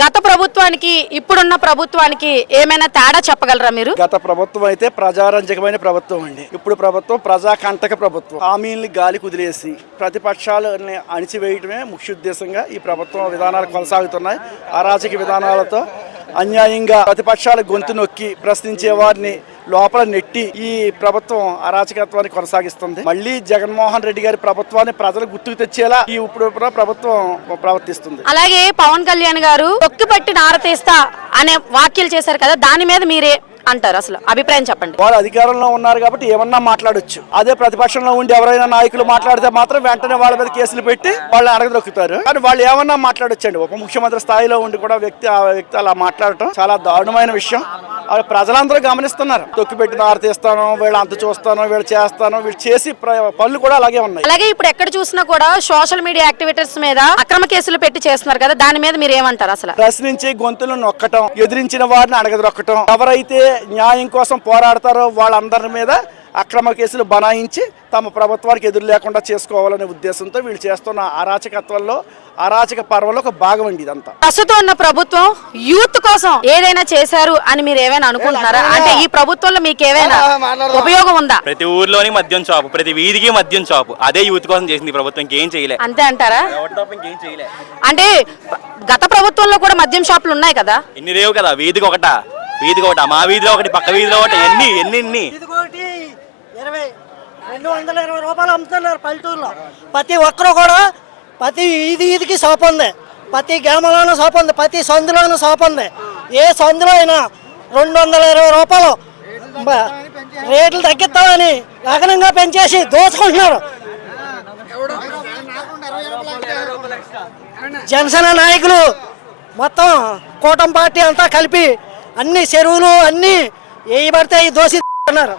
గత ప్రభుత్వానికి ఇప్పుడున్న ప్రభుత్వానికి ఏమైనా తేడా చెప్పగలరా మీరు? గత ప్రభుత్వం అయితే ప్రజారంజకమైన ప్రభుత్వం అండి. ఇప్పుడు ప్రభుత్వం ప్రజాకంటక ప్రభుత్వం. హామీల్ని గాలి కుదిలేసి ప్రతిపక్షాలని అణిచివేయటమే ముఖ్య ఉద్దేశంగా ఈ ప్రభుత్వం విధానాలు కొనసాగుతున్నాయి. అరాచక విధానాలతో అన్యాయంగా ప్రతిపక్షాల గొంతు నొక్కి ప్రశ్నించే వారిని లోపల నెట్టి ఈ ప్రభుత్వం అరాచకత్వాన్ని కొనసాగిస్తుంది. మళ్ళీ జగన్మోహన్ రెడ్డి గారి ప్రభుత్వాన్ని ప్రజలు గుర్తుకు తెచ్చేలా ఈ ఇప్పుడు ప్రభుత్వం ప్రవర్తిస్తుంది. అలాగే పవన్ కళ్యాణ్ గారు తొక్కిపట్టి నారతీస్తా అనే వ్యాఖ్యలు చేశారు కదా, దాని మీద మీరే అంటారు? అసలు అభిప్రాయం చెప్పండి. వాళ్ళు అధికారంలో ఉన్నారు కాబట్టి ఏమన్నా మాట్లాడొచ్చు. అదే ప్రతిపక్షంలో ఉండి ఎవరైనా నాయకులు మాట్లాడితే మాత్రం వెంటనే వాళ్ళ మీద కేసులు పెట్టి వాళ్ళని అడగదొక్కుతారు. కానీ వాళ్ళు ఏమన్నా మాట్లాడొచ్చు అండి. ఉప ముఖ్యమంత్రి స్థాయిలో ఉండి కూడా ఆ వ్యక్తి అలా మాట్లాడటం చాలా దారుణమైన విషయం. ప్రజలందరూ గమనిస్తున్నారు. తొక్కిపెట్టి నారతీస్తాను, వీళ్ళు అంత చూస్తాను, వీళ్ళు చేస్తాను, వీళ్ళు చేసి పనులు కూడా అలాగే ఉన్నాయి. అలాగే ఇప్పుడు ఎక్కడ చూసినా కూడా సోషల్ మీడియా యాక్టివిటీస్ మీద అక్రమ కేసులు పెట్టి చేస్తున్నారు కదా, దాని మీద మీరు ఏమంటారు? అసలు ప్రశ్నించి గొంతులు నొక్కటం, ఎదిరించిన వారిని అడగదొక్కటం, ఎవరైతే న్యాయం కోసం పోరాడతారో వాళ్ళందరి మీద అక్రమ కేసులు బనాయించి తమ ప్రభుత్వానికి ఎదురు లేకుండా చేసుకోవాలనే ఉద్దేశంతో వీళ్ళు చేస్తున్న అరాచకత్వంలో అరాచక పర్వంలో ఒక భాగం అండి ఇదంతా. ప్రస్తుతం ఉన్న ప్రభుత్వం యూత్ కోసం ఏదైనా చేశారు అని మీరు ఏమైనా అనుకుంటున్నారా? అంటే ఈ ప్రభుత్వంలో మీకు ఏమైనా ఉపయోగం ఉందా? ప్రతి ఊర్లోని మద్యం షాపు, ప్రతి వీధికి మద్యం షాపు, అదే యూత్ కోసం చేసింది ప్రభుత్వం. ఇంకేం చేయలే. అంతే అంటారా? అంటే గత ప్రభుత్వంలో కూడా మద్యం షాపులు ఉన్నాయి కదా, ఎన్ని లేవు కదా? వీధికి ఒకటా? మా వీధిలో ఒకటి, పక్క వీధిలో ఒకటి, ఎన్ని 220 రూపాయలు అమ్ముతున్నారు పల్లెటూరులో. ప్రతి ఒక్కరు కూడా ప్రతి ఈదికి షాప్ ఉంది, ప్రతి గ్రామంలోనూ షాప్ ఉంది, ప్రతి సందులోనూ షాప్ ఉంది. ఏ సందులో అయినా 220 రూపాయలు రేట్లు తగ్గిస్తామని గగనంగా పెంచేసి దోచుకుంటున్నారు. జనసేన నాయకులు మొత్తం కూటమి పార్టీ అంతా కలిపి అన్ని చెరువులు అన్ని ఏ పడితే దోషి ఉన్నారు.